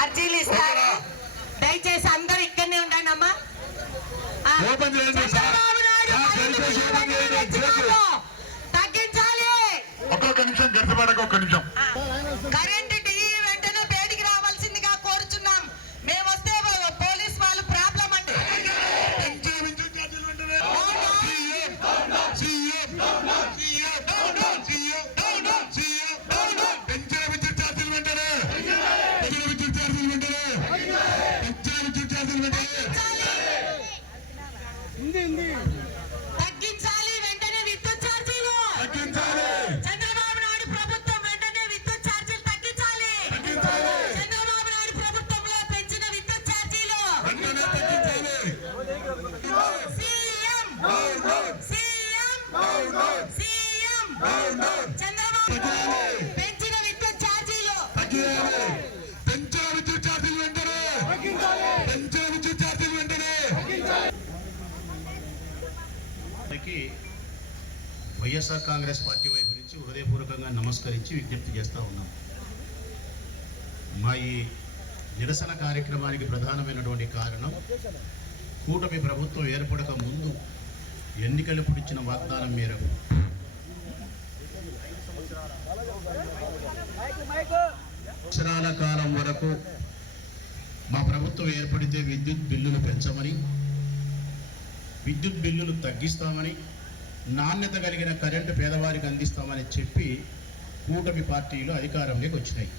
అర్జీలు ఇస్తారు. దయచేసి అందరూ ఇక్కడనే ఉండండి అమ్మా. తగ్గించాలి. ఒక్కొక్క నిమిషం గడిపడక ఒక్క నిమిషం. కరెంట్ వెంటనే బయటికి రావాల్సిందిగా కోరుచున్నాం. మేము వస్తే పోలీస్ వాళ్ళు ప్రాబ్లం అంటే తగ్గించాలి. వెంటనే విద్యుత్ ఛార్జీలు చంద్రబాబు నాయుడు ప్రభుత్వం వెంటనే విద్యుత్ ఛార్జీలు తగ్గించాలి. చంద్రబాబు నాయుడు ప్రభుత్వంలో పెంచిన విద్యుత్ ఛార్జీలు సీఎం చంద్రబాబు పెంచిన విద్యుత్ ఛార్జీలు వైఎస్ఆర్ కాంగ్రెస్ పార్టీ వైపు నుంచి హృదయపూర్వకంగా నమస్కరించి విజ్ఞప్తి చేస్తూ ఉన్నాం. మా ఈ నిరసన కార్యక్రమానికి ప్రధానమైనటువంటి కారణం కూటమి ప్రభుత్వం ఏర్పడక ముందు ఎన్నికలప్పుడు ఇచ్చిన వాగ్దానం మేరకు సంవత్సరాల కాలం వరకు మా ప్రభుత్వం ఏర్పడితే విద్యుత్ బిల్లులు పెంచమని, విద్యుత్ బిల్లులు తగ్గిస్తామని, నాణ్యత కలిగిన కరెంటు పేదవారికి అందిస్తామని చెప్పి కూటమి పార్టీలు అధికారంలోకి వచ్చినాయి.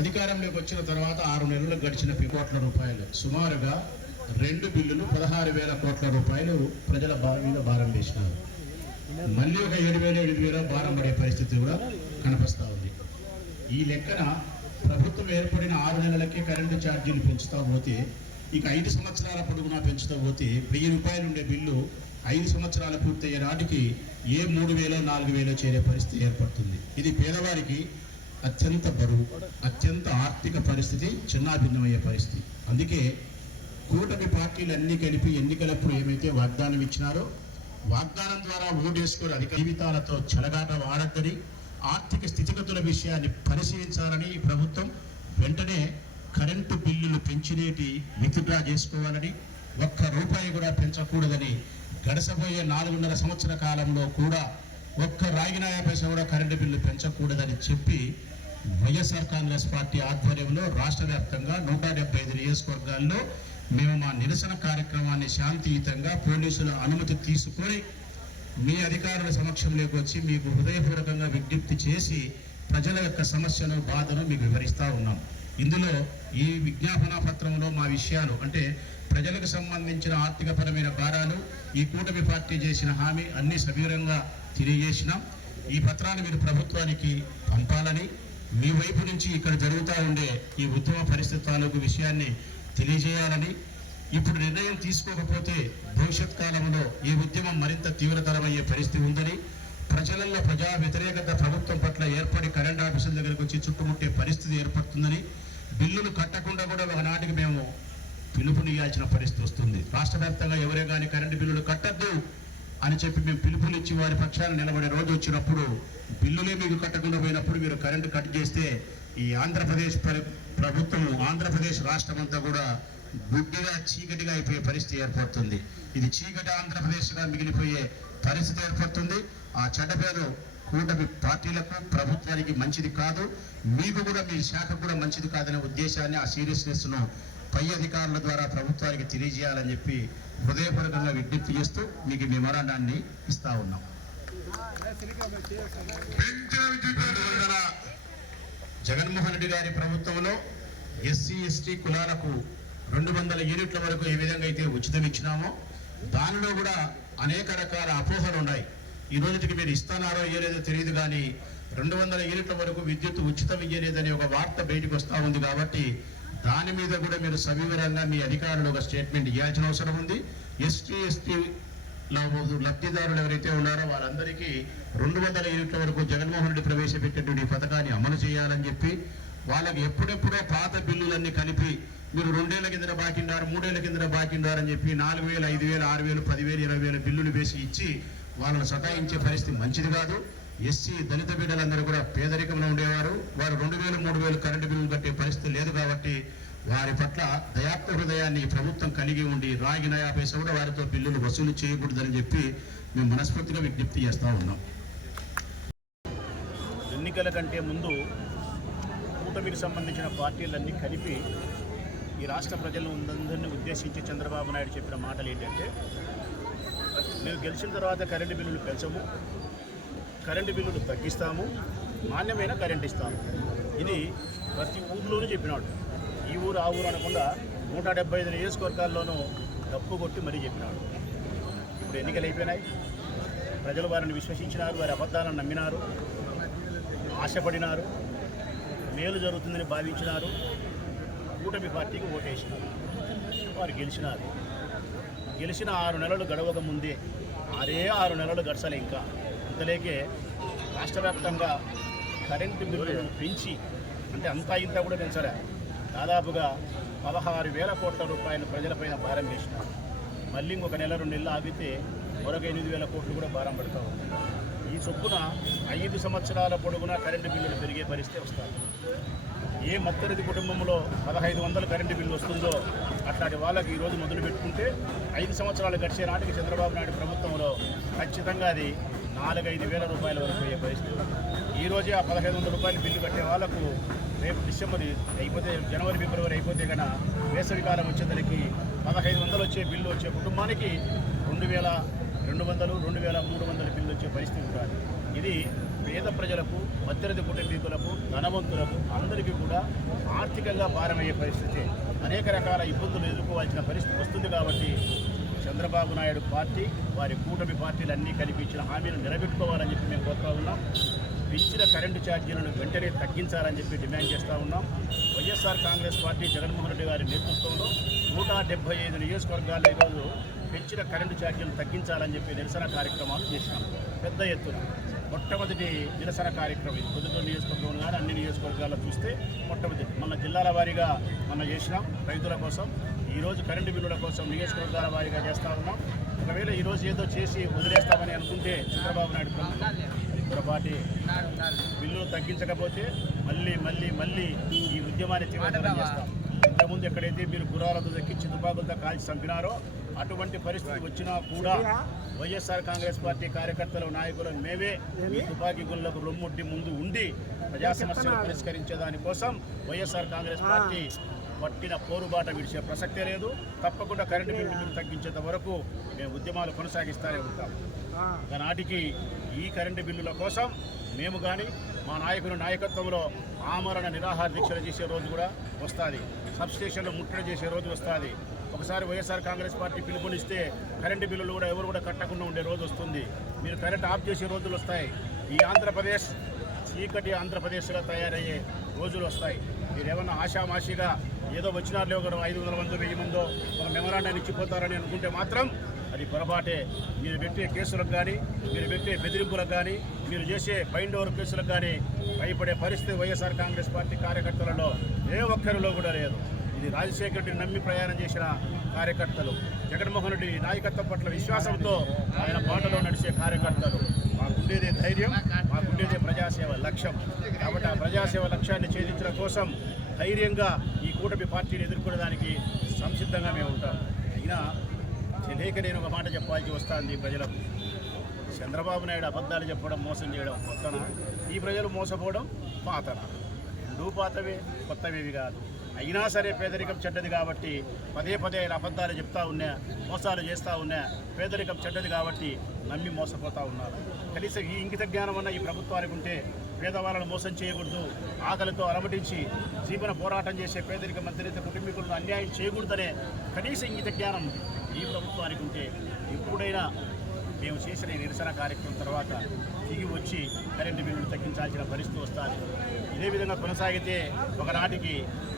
అధికారంలోకి వచ్చిన తర్వాత 6 నెలలు గడిచిన కోట్ల రూపాయలు, సుమారుగా 2 బిల్లులు 16,000 కోట్ల రూపాయలు ప్రజల మీద భారం వేసినారు. మళ్ళీ ఒక 7,000 భారం పడే పరిస్థితి కూడా కనిపిస్తూ ఉంది. ఈ లెక్కన ప్రభుత్వం ఏర్పడిన 6 నెలలకే కరెంటు ఛార్జీలు పెంచుతూ పోతే, ఇక 5 సంవత్సరాల పొడుగునా పెంచుతూ పోతే 1,000 రూపాయలు ఉండే బిల్లు 5 సంవత్సరాలు పూర్తయ్యే నాటికి 3,000 4,000 చేరే పరిస్థితి ఏర్పడుతుంది. ఇది పేదవారికి అత్యంత బరువు, అత్యంత ఆర్థిక పరిస్థితి చిన్నాభిన్నమయ్యే పరిస్థితి. అందుకే కూటమి పార్టీలు అన్నీ కలిపి ఎన్నికలప్పుడు ఏమైతే వాగ్దానం ఇచ్చినారో, వాగ్దానం ద్వారా ఓటేసుకొని అధిక జీవితాలతో చెలగాట వాడద్దని, ఆర్థిక స్థితిగతుల విషయాన్ని పరిశీలించాలని ఈ ప్రభుత్వం వెంటనే కరెంటు బిల్లులు పెంచినేటి విత్డ్రా చేసుకోవాలని, ₹1 కూడా పెంచకూడదని, గడసబోయే 4.5 సంవత్సర కాలంలో కూడా ఒక్క రాగినాయ పైసా కూడా కరెంటు బిల్లు పెంచకూడదని చెప్పి వైఎస్ఆర్ కాంగ్రెస్ పార్టీ ఆధ్వర్యంలో రాష్ట్ర వ్యాప్తంగా 175 నియోజకవర్గాల్లో మేము మా నిరసన కార్యక్రమాన్ని శాంతియుతంగా పోలీసుల అనుమతి తీసుకొని మీ అధికారుల సమక్షంలోకి వచ్చి మీకు హృదయపూర్వకంగా విజ్ఞప్తి చేసి ప్రజల యొక్క సమస్యను, బాధను మీకు వివరిస్తూ ఉన్నాం. ఇందులో ఈ విజ్ఞాపన పత్రంలో మా విషయాలు అంటే ప్రజలకు సంబంధించిన ఆర్థికపరమైన భారాలు, ఈ కూటమి పార్టీ చేసిన హామీ అన్ని సవివరంగా తెలియజేసినాం. ఈ పత్రాన్ని మీరు ప్రభుత్వానికి పంపాలని, మీ వైపు నుంచి ఇక్కడ జరుగుతూ ఉండే ఈ ఉద్యమ పరిస్థితి తాలూకు విషయాన్ని తెలియజేయాలని, ఇప్పుడు నిర్ణయం తీసుకోకపోతే భవిష్యత్ కాలంలో ఈ ఉద్యమం మరింత తీవ్రతరమయ్యే పరిస్థితి ఉందని, ప్రజలలో ప్రజా వ్యతిరేకత ప్రభుత్వం పట్ల ఏర్పడి కరెంట్ ఆఫీసుల దగ్గరకు వచ్చి చుట్టుముట్టే పరిస్థితి ఏర్పడుతుందని, బిల్లులు కట్టకుండా కూడా ఒకనాటికి మేము పిలుపునియాల్సిన పరిస్థితి వస్తుంది. రాష్ట్ర వ్యాప్తంగా ఎవరే కానీ కరెంటు బిల్లులు కట్టద్దు అని చెప్పి మేము పిలుపునిచ్చి వారి పక్షాన నిలబడే రోజు వచ్చినప్పుడు, బిల్లులే మీకు కట్టకుండా పోయినప్పుడు మీరు కరెంటు కట్ చేస్తే ఈ ఆంధ్రప్రదేశ్ ప్రభుత్వం, ఆంధ్రప్రదేశ్ రాష్ట్రం అంతా కూడా గుడ్డిగా చీకటిగా అయిపోయే పరిస్థితి ఏర్పడుతుంది. ఇది చీకటి ఆంధ్రప్రదేశ్గా మిగిలిపోయే పరిస్థితి ఏర్పడుతుంది. ఆ చెడ్డ పేరు కూటమి పార్టీలకు, ప్రభుత్వానికి మంచిది కాదు, మీకు కూడా మీ శాఖ కూడా మంచిది కాదనే ఉద్దేశాన్ని, ఆ సీరియస్నెస్ను పై అధికారుల ద్వారా ప్రభుత్వానికి తెలియజేయాలని చెప్పి హృదయపూర్వకంగా విజ్ఞప్తి చేస్తూ మీకు మెమోరాండాన్ని ఇస్తా ఉన్నాం. జగన్మోహన్ రెడ్డి గారి ప్రభుత్వంలో ఎస్సీ ఎస్టీ కులాలకు 200 యూనిట్ల వరకు ఏ విధంగా అయితే ఉచితం ఇచ్చినామో, దానిలో కూడా అనేక రకాల అపోహలు ఉన్నాయి. ఈ రోజుకి మీరు ఇస్తున్నారో ఇయ్యలేదో తెలియదు, కానీ 200 యూనిట్ల వరకు విద్యుత్ ఉచితం ఇయ్యలేదని ఒక వార్త బయటకు వస్తూ ఉంది. కాబట్టి దాని మీద కూడా మీరు సవివరంగా మీ అధికారులు ఒక స్టేట్మెంట్ ఇవ్వాల్సిన అవసరం ఉంది. ఎస్టీ లబ్ధిదారులు ఎవరైతే ఉన్నారో వాళ్ళందరికీ 200 యూనిట్ల వరకు జగన్మోహన్ రెడ్డి ప్రవేశపెట్టినటువంటి పథకాన్ని అమలు చేయాలని చెప్పి, వాళ్ళకి ఎప్పుడెప్పుడో పాత బిల్లులన్నీ కలిపి మీరు 2 ఏళ్ల కింద బాకిండారు, 3 ఏళ్ల కింద బాకిండారు అని చెప్పి 4,000, 5,000, 6,000, 10,000, 20,000 బిల్లులు వేసి ఇచ్చి వాళ్ళని సతాయించే పరిస్థితి మంచిది కాదు. ఎస్సీ దళిత బిడ్డలందరూ కూడా పేదరికంలో ఉండేవారు. వారు 2000, 3000 కరెంటు బిల్లులు కట్టే పరిస్థితి లేదు కాబట్టి వారి పట్ల దయాత్మ హృదయాన్ని ప్రభుత్వం కలిగి ఉండి రాగి నయా పైసా కూడా వారితో బిల్లులు వసూలు చేయకూడదని చెప్పి మేము మనస్ఫూర్తిగా విజ్ఞప్తి చేస్తూ ఉన్నాం. ఎన్నికల కంటే ముందు కూటమికి సంబంధించిన పార్టీలన్నీ కలిపి ఈ రాష్ట్ర ప్రజలందరినీ ఉద్దేశించి చంద్రబాబు నాయుడు చెప్పిన మాటలు ఏంటంటే, మేము గెలిచిన తర్వాత కరెంటు బిల్లులు పెంచము, కరెంటు బిల్లులు తగ్గిస్తాము, నాణ్యమైన కరెంట్ ఇస్తాము. ఇది ప్రతి ఊర్లోనూ చెప్పినాడు. ఈ ఊరు ఆ ఊరు అనకుండా 175 నియోజకవర్గాల్లోనూ డప్పు కొట్టి మరీ చెప్పినాడు. ఇప్పుడు ఎన్నికలు అయిపోయినాయి. ప్రజలు వారిని విశ్వసించినారు, వారి అబద్ధాలను నమ్మినారు, ఆశపడినారు, మేలు జరుగుతుందని భావించినారు, కూటమి పార్టీకి ఓటేసినారు. వారు గెలిచినారు. గెలిచిన 6 నెలలు గడవక ముందే 6 నెలలు గడసలే ఇంకా ఇంతలేకే రాష్ట్ర వ్యాప్తంగా కరెంటు బిల్లులను పెంచి, అంటే అంతా ఇంత కూడా పెంచలే, దాదాపుగా 16,000 కోట్ల రూపాయలు ప్రజలపైన భారం వేసినారు. మళ్ళీ ఇంకొక నెల 2 నెలలు ఆగితే మరొక 8,000 కోట్లు కూడా భారం పడుతూ ఉంది. ఈ చొప్పున 5 సంవత్సరాల పొడుగునా కరెంటు బిల్లులు పెరిగే పరిస్థితి వస్తుంది. ఏ మధ్యతరగతి కుటుంబంలో 1,500 కరెంటు బిల్లు వస్తుందో అట్లాంటి వాళ్ళకి ఈరోజు మొదలు పెట్టుకుంటే 5 సంవత్సరాలు గడిచే నాటికి చంద్రబాబు నాయుడు ప్రభుత్వంలో ఖచ్చితంగా అది 4-5 వేల రూపాయల వరకు అయ్యే పరిస్థితి. ఈరోజే ఆ 1,500 రూపాయలు బిల్లు కట్టే వాళ్ళకు రేపు డిసెంబర్ అయిపోతే, జనవరి, ఫిబ్రవరి అయిపోతే కన్నా వేసవికాలం వచ్చేసరికి 1,500 వచ్చే బిల్లు వచ్చే కుటుంబానికి 2,200, 2,300 బిల్లు వచ్చే పరిస్థితి ఉంటుంది. ఇది పేద ప్రజలకు, మధ్యతరగతి కుటుంబీకులకు, ధనవంతులకు అందరికీ కూడా ఆర్థికంగా భారమయ్యే పరిస్థితి, అనేక రకాల ఇబ్బందులు ఎదుర్కోవాల్సిన పరిస్థితి వస్తుంది. కాబట్టి చంద్రబాబు నాయుడు పార్టీ, వారి కూటమి పార్టీలన్నీ కలిపి ఇచ్చిన హామీలు నిలబెట్టుకోవాలని చెప్పి మేము కోరుతూ ఉన్నాం. పెంచిన కరెంటు ఛార్జీలను వెంటనే తగ్గించాలని చెప్పి డిమాండ్ చేస్తూ ఉన్నాం. వైఎస్ఆర్ కాంగ్రెస్ పార్టీ జగన్మోహన్ రెడ్డి గారి నేతృత్వంలో 175 నియోజకవర్గాల్లో ఈరోజు పెంచిన కరెంటు ఛార్జీలను తగ్గించాలని చెప్పి నిరసన కార్యక్రమాలు చేసినాం పెద్ద ఎత్తున. మొట్టమొదటి నిరసన కార్యక్రమం ఇది. పొద్దుటూరు నియోజకవర్గం కానీ అన్ని నియోజకవర్గాల్లో చూస్తే మొట్టమొదటి మన జిల్లాల వారీగా మనం చేసినాం రైతుల కోసం. ఈరోజు కరెంటు బిల్లుల కోసం నియోజకవర్గాల వారీగా చేస్తూ ఉన్నాం. ఒకవేళ ఈరోజు ఏదో చేసి వదిలేస్తామని అనుకుంటే చంద్రబాబు నాయుడు పొరపాటి. బిల్లులు తగ్గించకపోతే మళ్ళీ ఈ ఉద్యమాన్ని తీవ్రతరం చేస్తాం. ఇంతకుముందు ఎక్కడైతే మీరు గుర్రాలతో దక్కించి తుపాకులతో కాల్చి చంపినారో అటువంటి పరిస్థితి వచ్చినా కూడా వైఎస్ఆర్ కాంగ్రెస్ పార్టీ కార్యకర్తలు, నాయకులు మేమే ఈ తుపాకీ గుళ్ళకు రొమ్ముడ్డి ముందు ఉండి ప్రజా సమస్యలు పరిష్కరించేదానికోసం వైఎస్ఆర్ కాంగ్రెస్ పార్టీ పట్టిన పోరుబాట విడిచే ప్రసక్తే లేదు. తప్పకుండా కరెంటు బిల్లులు తగ్గించేంత వరకు మేము ఉద్యమాలు కొనసాగిస్తూనే ఉంటాం. నాటికి ఈ కరెంటు బిల్లుల కోసం మేము కానీ మా నాయకుల నాయకత్వంలో ఆమరణ నిరాహార దీక్షలు చేసే రోజు కూడా వస్తుంది. సబ్స్టేషన్లో ముట్టడి చేసే రోజు వస్తుంది. ఒకసారి వైఎస్ఆర్ కాంగ్రెస్ పార్టీ పిలుపునిస్తే కరెంటు బిల్లులు కూడా ఎవరు కూడా కట్టకుండా ఉండే రోజు వస్తుంది. మీరు కరెంట్ ఆఫ్ చేసే రోజులు వస్తాయి. ఈ ఆంధ్రప్రదేశ్ చీకటి ఆంధ్రప్రదేశ్గా తయారయ్యే రోజులు వస్తాయి. మీరు ఏమన్నా ఆషామాషిగా ఏదో వచ్చినారులే ఒకరు 500 మందో 1000 మందో ఒక మెమరాండాన్ని ఇచ్చిపోతారని అనుకుంటే మాత్రం అది పొరపాటే. మీరు పెట్టే కేసులకు కానీ, మీరు పెట్టే బెదిరింపులకు కానీ, మీరు చేసే బైండ్ ఓవర్ కేసులకు కానీ భయపడే పరిస్థితి వైఎస్ఆర్ కాంగ్రెస్ పార్టీ కార్యకర్తలలో ఏ ఒక్కరిలో కూడా లేదు. ఇది రాజశేఖర రెడ్డిని నమ్మి ప్రయాణం చేసిన కార్యకర్తలు, జగన్మోహన్ రెడ్డి నాయకత్వం పట్ల విశ్వాసంతో ఆయన బాటలో నడిచే కార్యకర్తలు. మాకుండేదే ధైర్యం, మాకుండేదే ప్రజాసేవ లక్ష్యం. కాబట్టి ఆ ప్రజాసేవ లక్ష్యాన్ని ఛేదించడం కోసం ధైర్యంగా ఈ కూటమి పార్టీని ఎదుర్కొనేదానికి సంసిద్ధంగా మేము ఉంటాం. అయినా తెలియక నేను ఒక మాట చెప్పాల్సి వస్తుంది ప్రజలకు. చంద్రబాబు నాయుడు అబద్ధాలు చెప్పడం, మోసం చేయడం కొత్తన, ఈ ప్రజలు మోసపోవడం పాతన. రెండూ పాతవే, కొత్తవేవి కాదు. అయినా సరే పేదరికం చెడ్డది కాబట్టి పదే ఆయన అబద్ధాలు చెప్తా ఉన్నా, మోసాలు చేస్తూ ఉన్నా. పేదరికం చెడ్డది కాబట్టి నమ్మి మోసపోతూ ఉన్నారు. కనీసం ఈ ఇంగిత జ్ఞానం అన్న ఈ ప్రభుత్వానికి ఉంటే పేదవాళ్ళను మోసం చేయకూడదు, ఆకలితో అలమటించి జీవన పోరాటం చేసే పేదరిక మధ్యతరగతి కుటుంబీకులను అన్యాయం చేయకూడదనే కనీస ఇంగిత జ్ఞానం ఈ ప్రభుత్వానికి ఉంటే ఎప్పుడైనా మేము చేసిన ఈ నిరసన కార్యక్రమం తర్వాత తిరిగి వచ్చి కరెంటు బిల్లులు తగ్గించాల్సిన పరిస్థితి వస్తుంది. ఇదే విధంగా కొనసాగితే ఒకనాటికి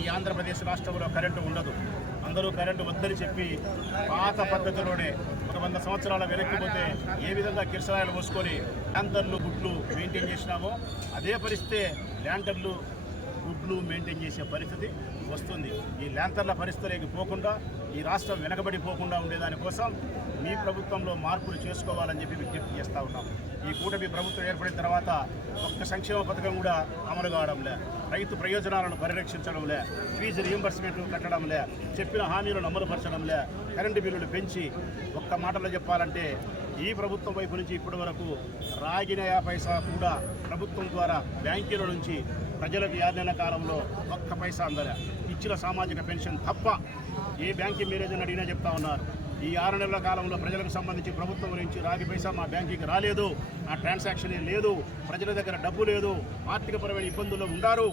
ఈ ఆంధ్రప్రదేశ్ రాష్ట్రంలో కరెంటు ఉండదు. అందరూ కరెంటు వద్దని చెప్పి పాత పద్ధతిలోనే ఒక 100 సంవత్సరాల వెనక్కిపోతే ఏ విధంగా కిరసనాయలు పోసుకొని ల్యాంటర్లు, గుడ్లు మెయింటైన్ చేసినామో అదే పరిస్థితే ల్యాంటర్లు, గుడ్లు మెయింటైన్ చేసే పరిస్థితి వస్తుంది. ఈ ల్యాంటర్ల పరిస్థితిలోకి పోకుండా, ఈ రాష్ట్రం వెనకబడిపోకుండా ఉండేదానికోసం మీ ప్రభుత్వంలో మార్పులు చేసుకోవాలని చెప్పి విజ్ఞప్తి చేస్తూ ఉన్నాం. ఈ కూటమి ప్రభుత్వం ఏర్పడిన తర్వాత ఒక్క సంక్షేమ పథకం కూడా అమలు కావడంలే, రైతు ప్రయోజనాలను పరిరక్షించడంలే, ఫీజు రీయింబర్స్మెంట్లు కట్టడంలే, చెప్పిన హామీలను అమలుపరచడంలే, కరెంటు బిల్లులు పెంచి ఒక్క మాటలో చెప్పాలంటే ఈ ప్రభుత్వం వైపు నుంచి ఇప్పటి వరకు రాగిన 50 పైసా కూడా ప్రభుత్వం ద్వారా బ్యాంకుల నుంచి ప్రజలకు 6 నెలల కాలంలో ఒక్క పైసా అందలే. ఇచ్చిన సామాజిక పెన్షన్ తప్ప ఏ బ్యాంకింగ్ మేనేజర్ని అడిగినా చెప్తా ఉన్నారు. ఈ 6 నెలల కాలంలో ప్రజలకు సంబంధించి ప్రభుత్వం నుంచి రాగి పైసా మా బ్యాంకుకి రాలేదు, ఆ ట్రాన్సాక్షనే లేదు, ప్రజల దగ్గర డబ్బు లేదు, ఆర్థికపరమైన ఇబ్బందుల్లో ఉండారు.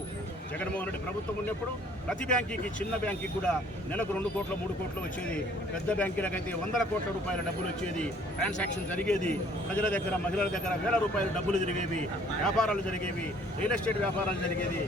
జగన్మోహన్ రెడ్డి ప్రభుత్వం ఉన్నప్పుడు ప్రతి బ్యాంకుకి, చిన్న బ్యాంకుకి కూడా నెలకు 2 కోట్లు 3 కోట్లు వచ్చేది. పెద్ద బ్యాంకులకైతే 100 కోట్ల రూపాయల డబ్బులు వచ్చేది. ట్రాన్సాక్షన్ జరిగేది. ప్రజల దగ్గర, మహిళల దగ్గర వేల రూపాయల డబ్బులు జరిగేవి. వ్యాపారాలు జరిగేవి. రియల్ ఎస్టేట్ వ్యాపారాలు జరిగేది.